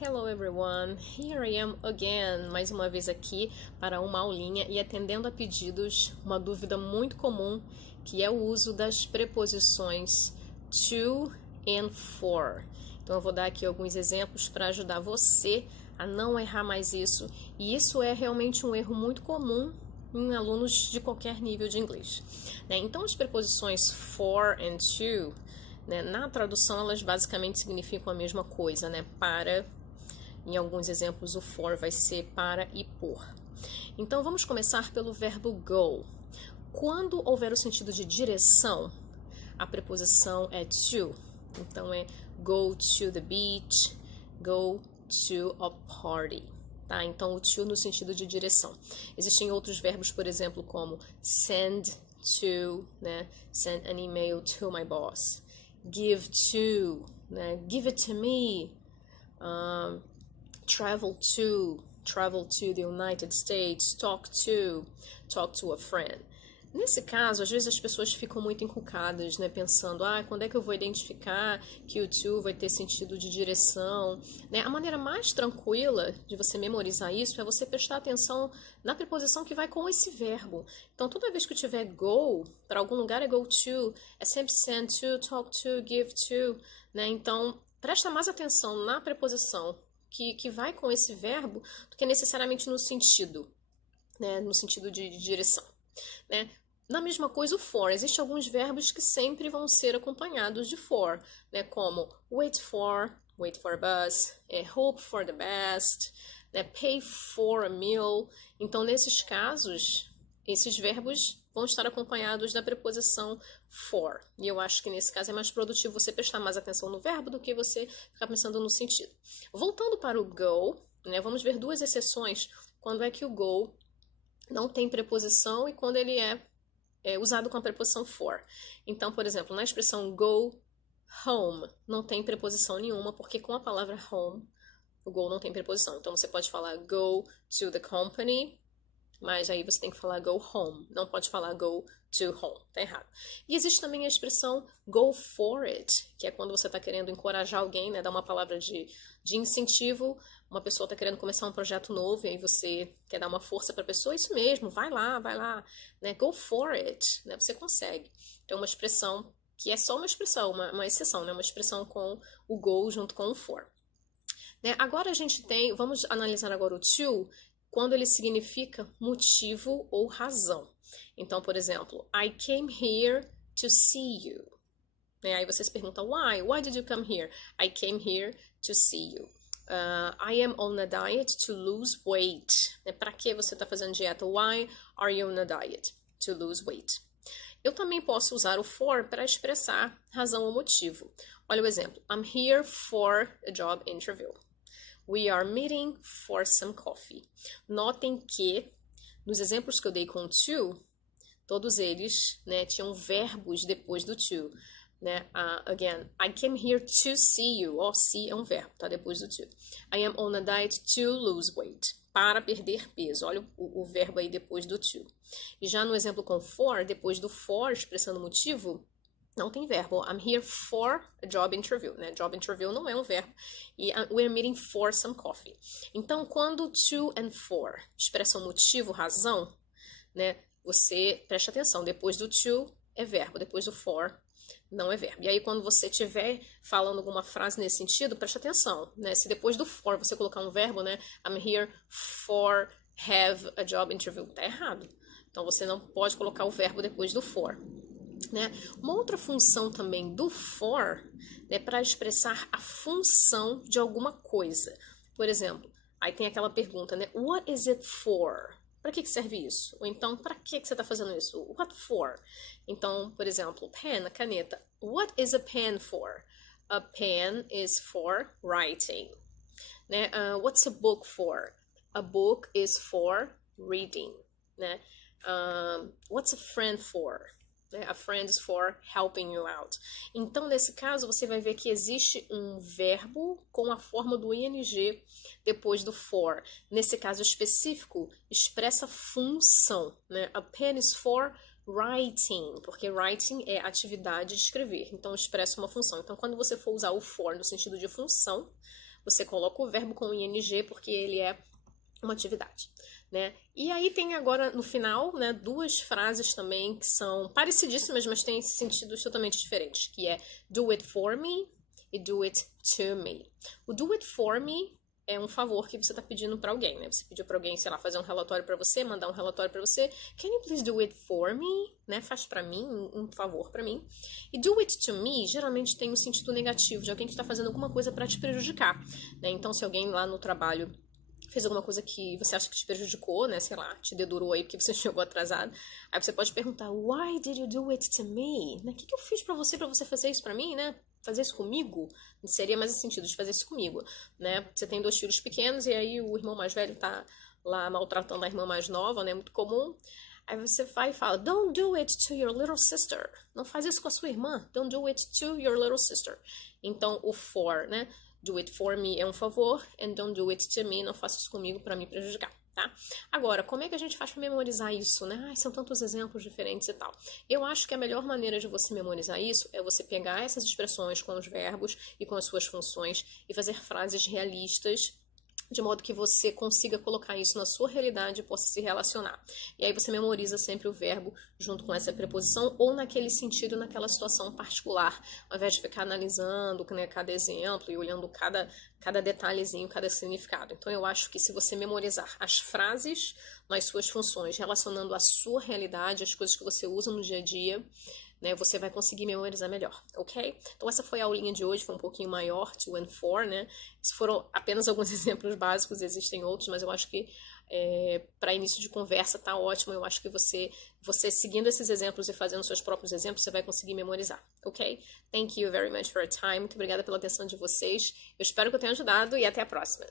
Hello everyone, here I am again, mais uma vez aqui para uma aulinha e atendendo a pedidos, uma dúvida muito comum que é o uso das preposições to and for. Então eu vou dar aqui alguns exemplos para ajudar você a não errar mais isso, e isso é realmente um erro muito comum em alunos de qualquer nível de inglês, né? Então as preposições for and to, né, na tradução elas basicamente significam a mesma coisa, né? Para. Em alguns exemplos, o for vai ser para e por. Então, vamos começar pelo verbo go. Quando houver o sentido de direção, a preposição é to. Então, é go to the beach, go to a party. Tá? Então, o to no sentido de direção. Existem outros verbos, por exemplo, como send to, né? Send an email to my boss. Give to, né? Give it to me. Travel to the United States, talk to a friend. Nesse caso, às vezes as pessoas ficam muito encucadas, né, pensando, quando é que eu vou identificar que o to vai ter sentido de direção, né? A maneira mais tranquila de você memorizar isso é você prestar atenção na preposição que vai com esse verbo. Então, toda vez que tiver go, para algum lugar é go to, é sempre send to, talk to, give to, né? Então, presta mais atenção na preposição que vai com esse verbo do que necessariamente no sentido, né? No sentido de direção, né? Na mesma coisa o for, existem alguns verbos que sempre vão ser acompanhados de for, né? Como wait for a bus, hope for the best, né? Pay for a meal. Então, nesses casos, esses verbos vão estar acompanhados da preposição for. E eu acho que nesse caso é mais produtivo você prestar mais atenção no verbo do que você ficar pensando no sentido. Voltando para o go, né, vamos ver duas exceções quando é que o go não tem preposição e quando ele é usado com a preposição for. Então, por exemplo, na expressão go home, não tem preposição nenhuma, porque com a palavra home, o go não tem preposição. Então, você pode falar go to the company, mas aí você tem que falar go home, não pode falar go to home, tá errado. E existe também a expressão go for it, que é quando você está querendo encorajar alguém, né, dar uma palavra de incentivo, uma pessoa está querendo começar um projeto novo e aí você quer dar uma força para a pessoa, isso mesmo, vai lá, né, go for it, né, você consegue. Então, uma expressão que é só uma expressão, uma exceção, né, uma expressão com o go junto com o for. Né, agora a gente vamos analisar agora o to, quando ele significa motivo ou razão. Então, por exemplo, I came here to see you. Aí você se pergunta, why? Why did you come here? I came here to see you. I am on a diet to lose weight. Para que você está fazendo dieta? Why are you on a diet? To lose weight. Eu também posso usar o for para expressar razão ou motivo. Olha o exemplo. I'm here for a job interview. We are meeting for some coffee. Notem que, nos exemplos que eu dei com o to, todos eles, né, tinham verbos depois do to. Né? Again, I came here to see you. See é um verbo, tá? Depois do to. I am on a diet to lose weight. Para perder peso. Olha o verbo aí depois do to. E já no exemplo com for, depois do for, expressando motivo, não tem verbo. I'm here for a job interview, né? Job interview não é um verbo. E we're meeting for some coffee. Então, quando to and for expressam motivo, razão, né? Você presta atenção. Depois do to é verbo, depois do for não é verbo. E aí, quando você estiver falando alguma frase nesse sentido, presta atenção, né? Se depois do for você colocar um verbo, né? I'm here for have a job interview. Tá errado. Então, você não pode colocar o verbo depois do for. Né? Uma outra função também do for, né, para expressar a função de alguma coisa. Por exemplo, aí tem aquela pergunta, né? What is it for? Para que serve isso? Ou então, para que você está fazendo isso? What for? Então, por exemplo, pen, a caneta. What is a pen for? A pen is for writing. Né? What's a book for? A book is for reading. Né? What's a friend for? A friend is for helping you out. Então, nesse caso, você vai ver que existe um verbo com a forma do ing depois do for. Nesse caso específico, expressa função. Né? A pen is for writing, porque writing é atividade de escrever. Então, expressa uma função. Então, quando você for usar o for no sentido de função, você coloca o verbo com ing porque ele é uma atividade, né? E aí tem agora no final, né, duas frases também que são parecidíssimas, mas têm sentidos totalmente diferentes, que é do it for me e do it to me. O do it for me é um favor que você está pedindo para alguém, né? Você pediu para alguém, sei lá, fazer um relatório para você, mandar um relatório para você. Can you please do it for me? Né? Faz para mim, um favor para mim. E do it to me geralmente tem um sentido negativo, de alguém que está fazendo alguma coisa para te prejudicar, né? Então, se alguém lá no trabalho fez alguma coisa que você acha que te prejudicou, né? Sei lá, te dedurou aí porque você chegou atrasado. Aí você pode perguntar, why did you do it to me? Né? O que eu fiz pra você fazer isso pra mim, né? Fazer isso comigo? Seria mais o sentido de fazer isso comigo, né? Você tem 2 filhos pequenos e aí o irmão mais velho tá lá maltratando a irmã mais nova, né? Muito comum. Aí você vai e fala, don't do it to your little sister. Não faz isso com a sua irmã. Don't do it to your little sister. Então, o for, né? Do it for me é um favor, and don't do it to me, não faça isso comigo para me prejudicar, tá? Agora, como é que a gente faz para memorizar isso, né? Ai, são tantos exemplos diferentes e tal. Eu acho que a melhor maneira de você memorizar isso é você pegar essas expressões com os verbos e com as suas funções e fazer frases realistas, de modo que você consiga colocar isso na sua realidade e possa se relacionar. E aí você memoriza sempre o verbo junto com essa preposição ou naquele sentido, naquela situação particular, ao invés de ficar analisando, né, cada exemplo e olhando cada detalhezinho, cada significado. Então eu acho que se você memorizar as frases nas suas funções, relacionando a sua realidade, as coisas que você usa no dia a dia, né, você vai conseguir memorizar melhor, ok? Então essa foi a aulinha de hoje, foi um pouquinho maior, to and for, né? Esses foram apenas alguns exemplos básicos, existem outros, mas eu acho que para início de conversa tá ótimo. Eu acho que você seguindo esses exemplos e fazendo seus próprios exemplos, você vai conseguir memorizar, ok? Thank you very much for your time, muito obrigada pela atenção de vocês. Eu espero que eu tenha ajudado e até a próxima.